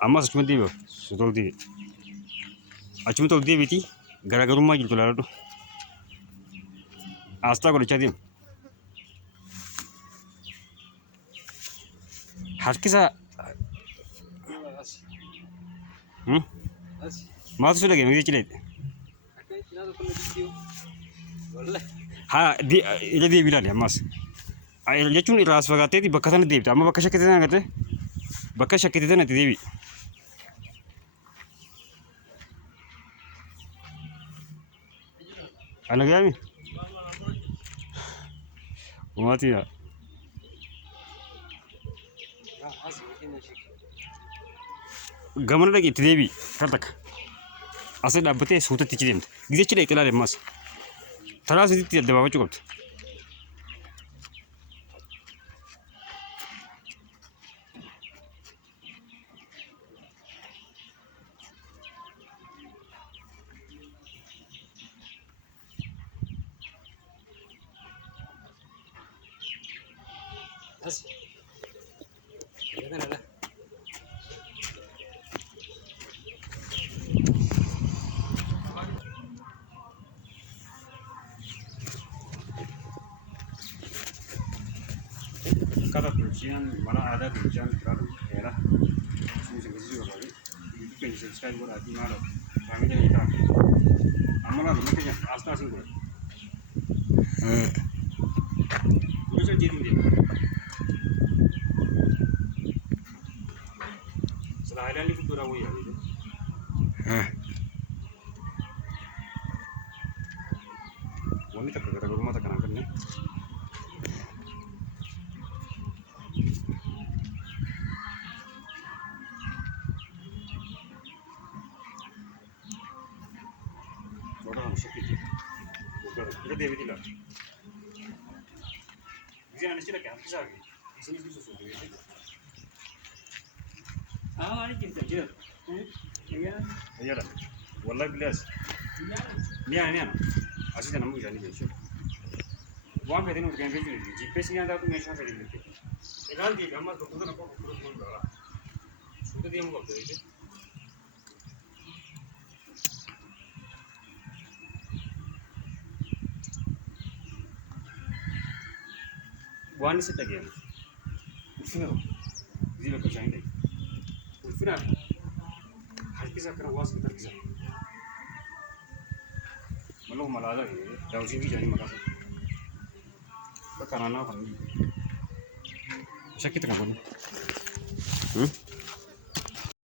Amma achuma deebi'u sutol deebi. Achuma tol deebiti garaagarummaa jirtu ilaaladhu. Asxaa godhachaa deemu. Harkisa maaltu si dhagahame jechuudha. Haa ija deebii ilaali ammas. Jechuun irraa as fagaatteeti bakka sana deebita. Amma bakka shakkite sana garte bakka shakkite sana itti deebi. Ana gaami? Uumatiidha. Gamana dhaqi itti deebi kar takka. Asii dhaabbatee suutatti itti deemte. Gizechi dhaqi ilaali ammas. Taraa asitti addabaafachuu qabdu. Kata kuncian mana ada kuncian terlalu ya susu kecil juga lagi itu kan subscribe buat hati malu kami jadi kita amalan mereka yang asal sih gue bisa jadi dia selain itu kurang ya gitu wanita kerja rumah tak kenal kan orang sakit kita dia bilang dia anak cila kan bisa di sini susu ini kita aja ya lah wallahi bilas ini asal jangan mau jadi besok वहाँ पे दिन उठ गए फिर जीपीएस नहीं आता तो मैं शायद फिर मिलते एक आध दिन हम तो खुद ना को खुद बोला सुनते दिए हम बोलते हैं वाणी से तक गया उसने जी लोग चाहिए उसने हर किसी का वास कितना किसी मतलब मलाला है दाउसी भी जानी Malala Karena apa? Sakit nggak boleh?